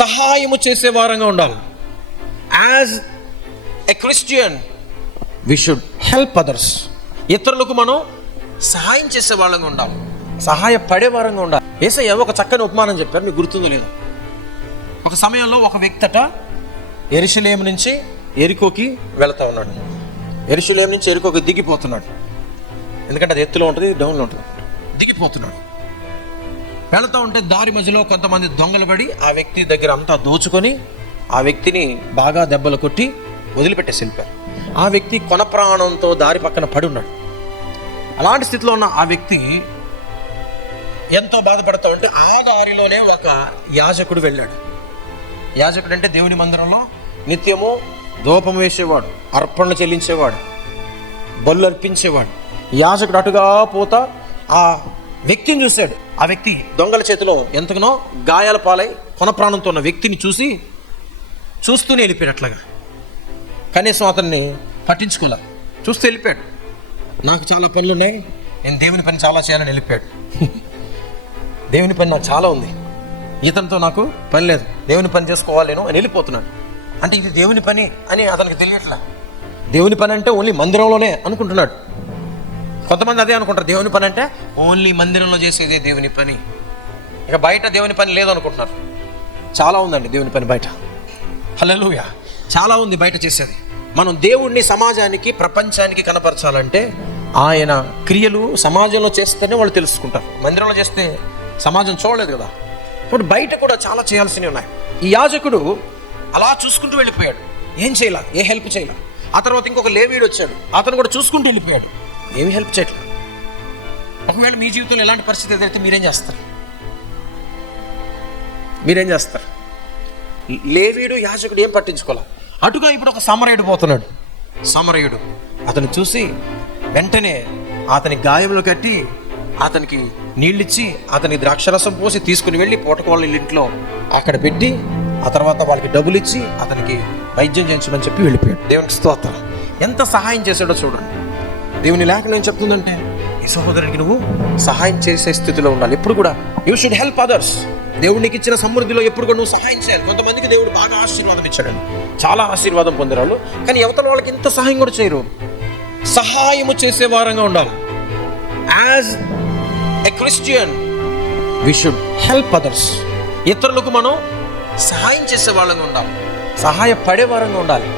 సహాయము చేసే వారంగా ఉండాలి. As a Christian we should help others. ఇతరులకు మనం సహాయం చేసే వాళ్ళంగా ఉండాలి, సహాయపడే వారంగా ఉండాలి. యేసయ్య ఒక చక్కని ఉపమానం చెప్పారు, మీకు గుర్తుందో లేదు. ఒక సమయంలో ఒక వ్యక్తట యెరూషలేము నుంచి యెరికోకి వెళ్తా ఉన్నాడు. యెరూషలేము నుంచి యెరికోకి దిగిపోతున్నాడు, ఎందుకంటే అది ఎత్తులో ఉంటుంది, డౌన్లో ఉంటుంది. దిగిపోతున్నాడు. వెళుతూ ఉంటే దారి మధ్యలో కొంతమంది దొంగలు పడి ఆ వ్యక్తి దగ్గర అంతా దోచుకొని ఆ వ్యక్తిని బాగా దెబ్బలు కొట్టి వదిలిపెట్టేసి వెళ్ళిపోయారు. ఆ వ్యక్తి కొన ప్రాణంతో దారి పక్కన పడి ఉన్నాడు. అలాంటి స్థితిలో ఉన్న ఆ వ్యక్తి ఎంతో బాధపడుతూ ఉంటే ఆ దారిలోనే ఒక యాజకుడు వెళ్ళాడు. యాజకుడు అంటే దేవుని మందిరంలో నిత్యము ధూపం వేసేవాడు, అర్పణలు చెల్లించేవాడు, బలు అర్పించేవాడు. యాజకుడు అటుగా పోతా ఆ వ్యక్తిని చూశాడు. ఆ వ్యక్తి దొంగల చేతిలో ఎంతగానో గాయాల పాలై కొన ప్రాణంతో ఉన్న వ్యక్తిని చూస్తూనే వెళ్ళిపోయాడు. అట్లాగా కనీసం అతన్ని పట్టించుకోలే, చూస్తూ వెళ్ళిపోయాడు. నాకు చాలా పనులు ఉన్నాయి, నేను దేవుని పని చాలా చేయాలని వెళ్ళిపోయాడు. దేవుని పని నాకు చాలా ఉంది, ఇతనితో నాకు పని లేదు, దేవుని పని చేసుకోవాలి నేను అని వెళ్ళిపోతున్నాడు. అంటే ఇది దేవుని పని అని అతనికి తెలియట్లా. దేవుని పని అంటే ఓన్లీ మందిరంలోనే అనుకుంటున్నాడు. కొంతమంది అదే అనుకుంటారు, దేవుని పని అంటే ఓన్లీ మందిరంలో చేసేదే దేవుని పని, ఇక బయట దేవుని పని లేదు అనుకుంటున్నారు. చాలా ఉందండి దేవుని పని బయట. హల్లెలూయా, చాలా ఉంది బయట చేసేది. మనం దేవుణ్ణి సమాజానికి, ప్రపంచానికి కనపరచాలంటే ఆయన క్రియలు సమాజంలో చేస్తేనే వాళ్ళు తెలుసుకుంటారు. మందిరంలో చేస్తే సమాజం చూడలేదు కదా. ఇప్పుడు బయట కూడా చాలా చేయాల్సినవి ఉన్నాయి. ఈ యాజకుడు అలా చూసుకుంటూ వెళ్ళిపోయాడు, ఏం చేయాల, ఏ హెల్ప్ చేయాల. ఆ తర్వాత ఇంకొక లేవీయుడు వచ్చాడు, అతను కూడా చూసుకుంటూ వెళ్ళిపోయాడు, ఏమి హెల్ప్ చేయట్లేదు. ఒకవేళ మీ జీవితంలో ఎలాంటి పరిస్థితి ఎదురైతే మీరేం చేస్తారు? లేవీయుడు యాజకుడు ఏం పట్టించుకోవాలి. అటుగా ఇప్పుడు ఒక సమరయుడు పోతున్నాడు. సమరయుడు అతను చూసి వెంటనే అతని గాయంలో కట్టి అతనికి నీళ్ళిచ్చి అతని ద్రాక్షరసం పోసి తీసుకుని వెళ్ళి పూటకోళ్ళ ఇంట్లో అక్కడ పెట్టి ఆ తర్వాత వాళ్ళకి డబ్బులు ఇచ్చి అతనికి వైద్యం చేయించమని చెప్పి వెళ్ళిపోయాడు. దేవునికి స్తోత్రం. ఎంత సహాయం చేశాడో చూడండి. దేవుని లేఖనం ఏం చెప్తుందంటే ఈ సహోదరుడికి నువ్వు సహాయం చేసే స్థితిలో ఉండాలి. ఎప్పుడు కూడా యూ షుడ్ హెల్ప్ అదర్స్. దేవుడికి ఇచ్చిన సమృద్ధిలో ఎప్పుడు కూడా నువ్వు సహాయం చేయాలి. కొంతమందికి దేవుడు బాగా ఆశీర్వాదం ఇచ్చాడండి, చాలా ఆశీర్వాదం పొందిన కానీ అవతల వాళ్ళకి ఇంత సహాయం కూడా చేయరు. సహాయము చేసే వారంగా ఉండాలి. As a Christian we should help others. ఇతరులకు మనం సహాయం చేసే వాళ్ళంగా ఉండాలి, సహాయపడే వారంగా ఉండాలి.